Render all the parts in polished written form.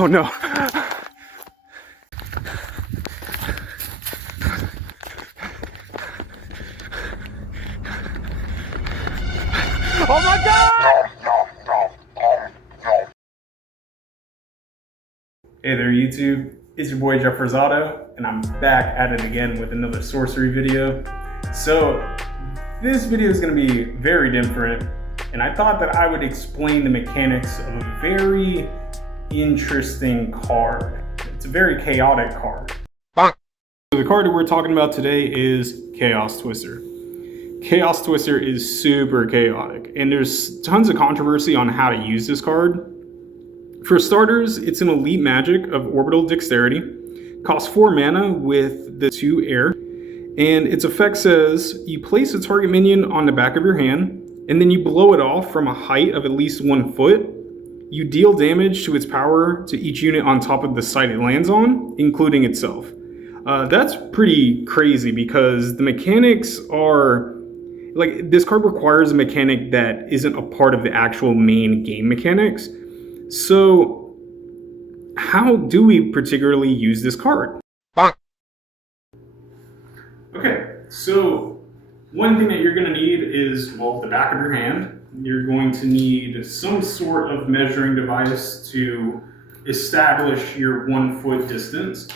Oh no. Oh my god! Hey there YouTube, it's your boy Jeff Rosado, and I'm back at it again with another sorcery video. So this video is going to be very different, and I thought that I would explain the mechanics of a very interesting card. It's a very chaotic card. So the card that we're talking about today is Chaos Twister. Chaos Twister is super chaotic, and there's tons of controversy on how to use this card. For starters, it's an elite magic of orbital dexterity, costs 4 mana with the 2 air, and its effect says you place a target minion on the back of your hand, and then you blow it off from a height of at least 1 foot. You deal damage to its power to each unit on top of the site it lands on, including itself. That's pretty crazy because the mechanics are, like, this card requires a mechanic that isn't a part of the actual main game mechanics. So how do we particularly use this card? Okay, so one thing that you're going to need is, well, the back of your hand. You're going to need some sort of measuring device to establish your 1 foot distance.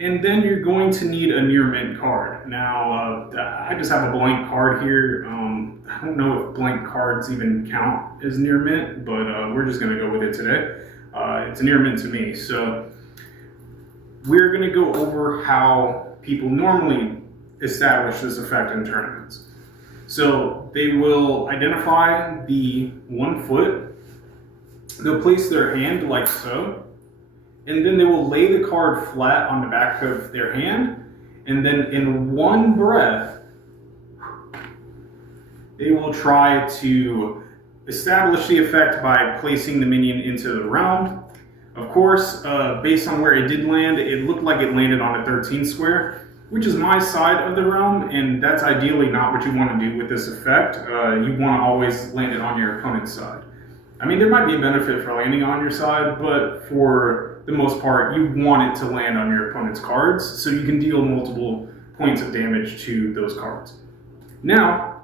And then you're going to need a near mint card. Now, I just have a blank card here. I don't know if blank cards even count as near mint, but we're just gonna go with it today. It's a near mint to me. So we're gonna go over how people normally establish this effect in tournaments. So they will identify the 1 foot, they'll place their hand like so, and then they will lay the card flat on the back of their hand, and then in one breath, they will try to establish the effect by placing the minion into the realm. Of course, based on where it did land, it looked like it landed on a 13 square, which is my side of the realm, and that's ideally not what you want to do with this effect. You want to always land it on your opponent's side. I mean, there might be a benefit for landing on your side, but for the most part, you want it to land on your opponent's cards so you can deal multiple points of damage to those cards. Now,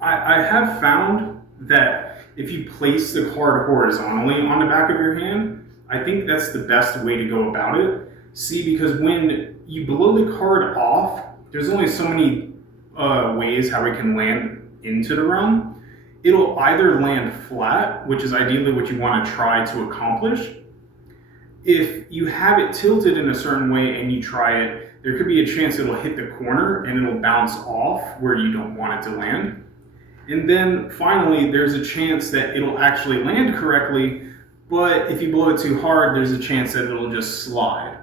I have found that if you place the card horizontally on the back of your hand, I think that's the best way to go about it. See, because when you blow the card off, there's only so many ways how it can land into the realm. It'll either land flat, which is ideally what you want to try to accomplish. If you have it tilted in a certain way and you try it, there could be a chance it'll hit the corner and it'll bounce off where you don't want it to land. And then finally, there's a chance that it'll actually land correctly, but if you blow it too hard, there's a chance that it'll just slide,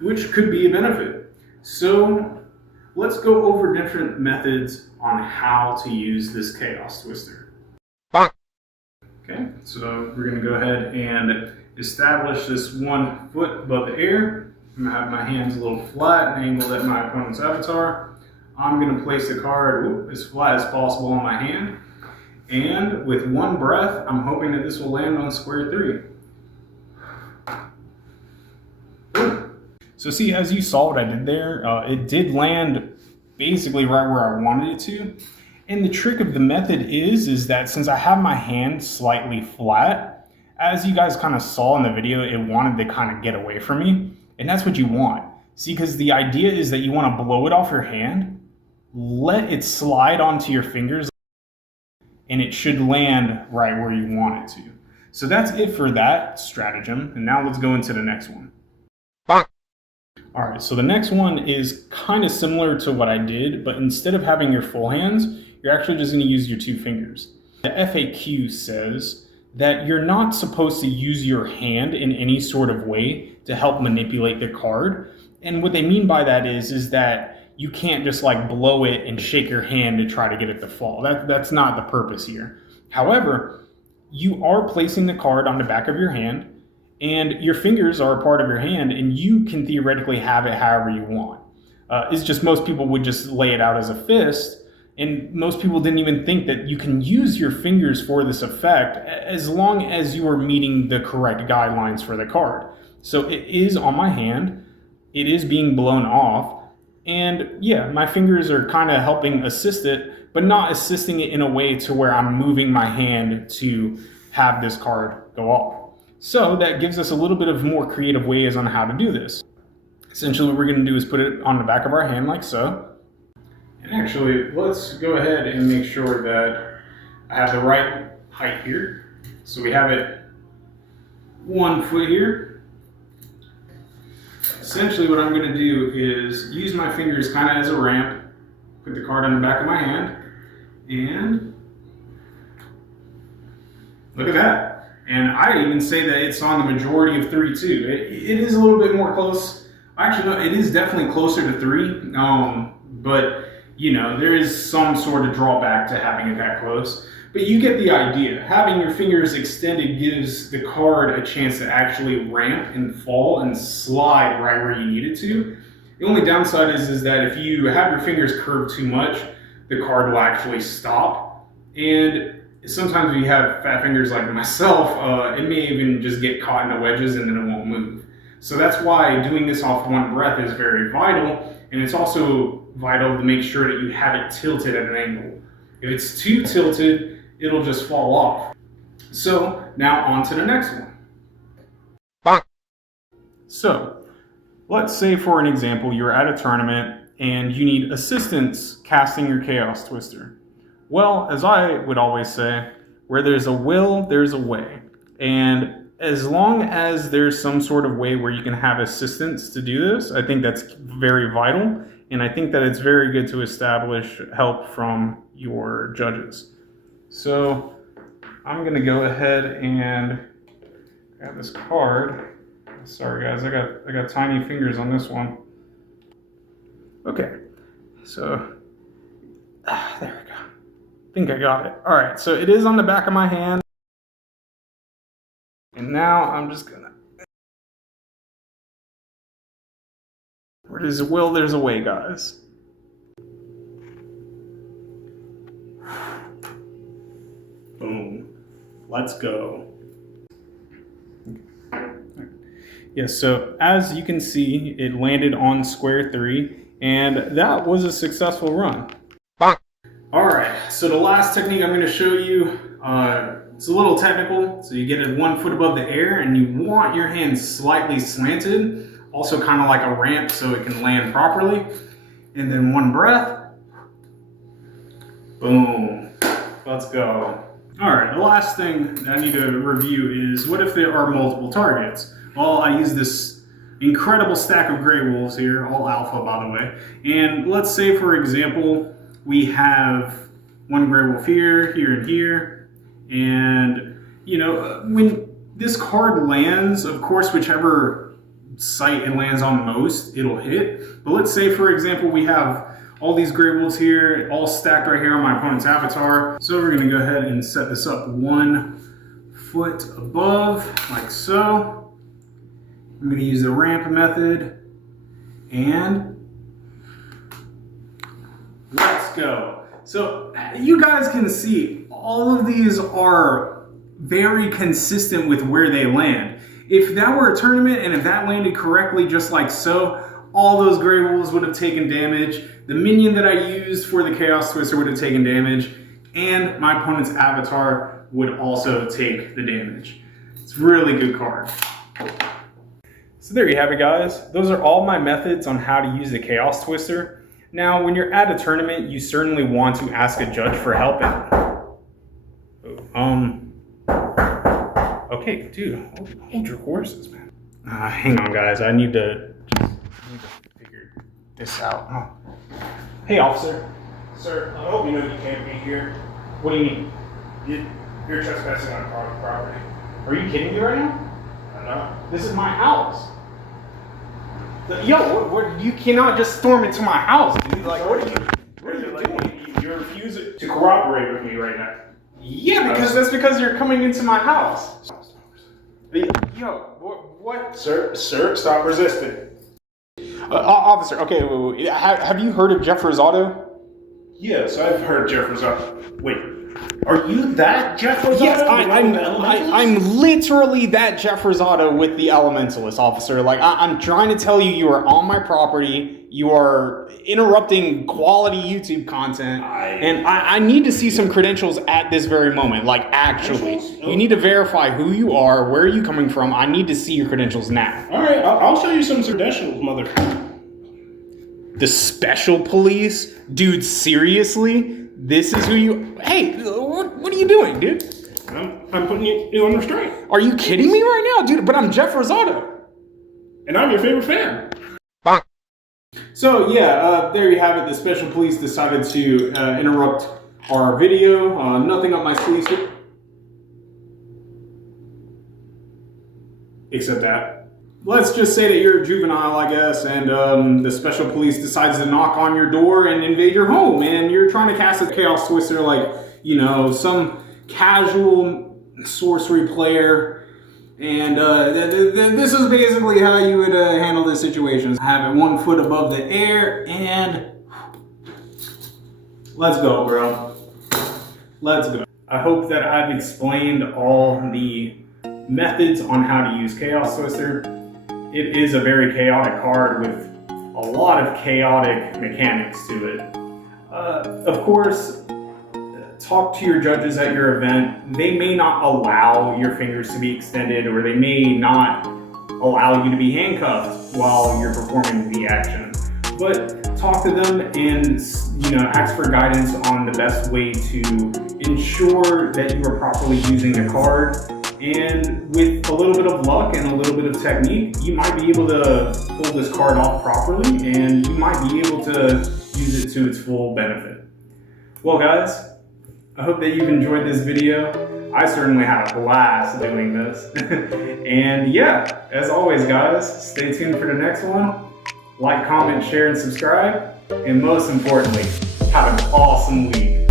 which could be a benefit. So let's go over different methods on how to use this Chaos Twister. Okay, so we're going to go ahead and establish this 1 foot above the air. I'm going to have my hands a little flat and angled at my opponent's avatar. I'm going to place the card as flat as possible on my hand. And with one breath, I'm hoping that this will land on square 3. So see, as you saw what I did there, it did land basically right where I wanted it to. And the trick of the method is that since I have my hand slightly flat, as you guys kind of saw in the video, it wanted to kind of get away from me. And that's what you want. See, because the idea is that you want to blow it off your hand, let it slide onto your fingers, and it should land right where you want it to. So that's it for that stratagem. And now let's go into the next one. All right, so the next one is kind of similar to what I did, but instead of having your full hands, you're actually just going to use your 2 fingers. The FAQ says that you're not supposed to use your hand in any sort of way to help manipulate the card. And what they mean by that is that you can't just like blow it and shake your hand to try to get it to fall. That's not the purpose here. However, you are placing the card on the back of your hand, and your fingers are a part of your hand, and you can theoretically have it however you want. It's just most people would just lay it out as a fist, And most people didn't even think that you can use your fingers for this effect as long as you are meeting the correct guidelines for the card. So it is on my hand, it is being blown off, and yeah, my fingers are kind of helping assist it, but not assisting it in a way to where I'm moving my hand to have this card go off. So that gives us a little bit of more creative ways on how to do this. Essentially what we're going to do is put it on the back of our hand like so. And actually, let's go ahead and make sure that I have the right height here. So we have it 1 foot here. Essentially what I'm going to do is use my fingers kind of as a ramp, put the card on the back of my hand, and look at that. And I'd even say that it's on the majority of 3 too. It is a little bit more close. Actually, no, it is definitely closer to 3, but you know, there is some sort of drawback to having it that close. But you get the idea. Having your fingers extended gives the card a chance to actually ramp and fall and slide right where you need it to. The only downside is that if you have your fingers curved too much, the card will actually stop. And sometimes if you have fat fingers like myself, it may even just get caught in the wedges and then it won't move. So that's why doing this off one breath is very vital, and it's also vital to make sure that you have it tilted at an angle. If it's too tilted, it'll just fall off. So now on to the next one. Bonk. So let's say for an example, you're at a tournament and you need assistance casting your Chaos Twister. Well, as I would always say, where there's a will, there's a way. And as long as there's some sort of way where you can have assistance to do this, I think that's very vital. And I think that it's very good to establish help from your judges. So I'm going to go ahead and grab this card. Sorry guys, I got tiny fingers on this one. Okay, so there we go. I think I got it. All right, so it is on the back of my hand. And now I'm just gonna. Where there's a will, there's a way, guys. Boom. Let's go. Yeah, so as you can see, it landed on square 3, and that was a successful run. Bonk. All right, so the last technique I'm going to show you, it's a little technical. So you get it 1 foot above the air, and you want your hand slightly slanted, also kind of like a ramp so it can land properly. And then 1 breath. Boom. Let's go. All right, the last thing that I need to review is what if there are multiple targets? Well, I use this incredible stack of gray wolves here, all alpha by the way. And let's say, for example, we have 1 gray wolf here, here, and here. And, you know, when this card lands, of course, whichever site it lands on most, it'll hit. But let's say, for example, we have all these gray wolves here, all stacked right here on my opponent's avatar. So we're gonna go ahead and set this up 1 foot above, like so. I'm gonna use the ramp method, and let's go. So you guys can see all of these are very consistent with where they land. If that were a tournament and if that landed correctly just like so, all those gray wolves would have taken damage. The minion that I used for the Chaos Twister would have taken damage, and my opponent's avatar would also take the damage. It's a really good card. So there you have it, guys. Those are all my methods on how to use the Chaos Twister. Now, when you're at a tournament, you certainly want to ask a judge for help. Okay, dude, hold your horses, man. Hang on, guys. I need to figure this out. Oh. Hey, officer. Sir, I hope you know you can't be here. What do you mean? You're trespassing on private property. Are you kidding me right now? I'm not. This is my house. Yo, you cannot just storm into my house, dude. Like, what are you doing? You refuse to cooperate with me right now. Yeah, that's because you're coming into my house. Yo, what? Sir, stop resisting. Officer, okay, wait. Have you heard of Jeffers Auto? Yes, I've heard Jeff Rosado. Wait, are you that Jeff Rosado? Yes, I'm literally that Jeff Rosado with the Elementalist, officer. Like, I'm trying to tell you, you are on my property. You are interrupting quality YouTube content. And I need to see some credentials at this very moment. Like, actually. You need to verify who you are, where are you coming from. I need to see your credentials now. All right, I'll show you some credentials, motherfucker. The special police? Dude, seriously? This is who you... Hey, what are you doing, dude? I'm putting you on restraint. Are you kidding me right now, dude? But I'm Jeff Rosado. And I'm your favorite fan. Bonk. So, yeah, there you have it. The special police decided to interrupt our video. Nothing up my sleeve, except that. Let's just say that you're a juvenile, I guess, and the special police decides to knock on your door and invade your home, and you're trying to cast a Chaos Twister like, you know, some casual sorcery player, and this is basically how you would handle this situation. Have it 1 foot above the air, and let's go, bro. Let's go. I hope that I've explained all the methods on how to use Chaos Twister. It is a very chaotic card with a lot of chaotic mechanics to it. Of course, talk to your judges at your event. They may not allow your fingers to be extended, or they may not allow you to be handcuffed while you're performing the action. But talk to them and, you know, ask for guidance on the best way to ensure that you are properly using the card. And with a little bit of luck and a little bit of technique, you might be able to pull this card off properly, and you might be able to use it to its full benefit. Well, guys, I hope that you've enjoyed this video. I certainly had a blast doing this. And yeah, as always, guys, stay tuned for the next one. Like, comment, share, and subscribe. And most importantly, have an awesome week.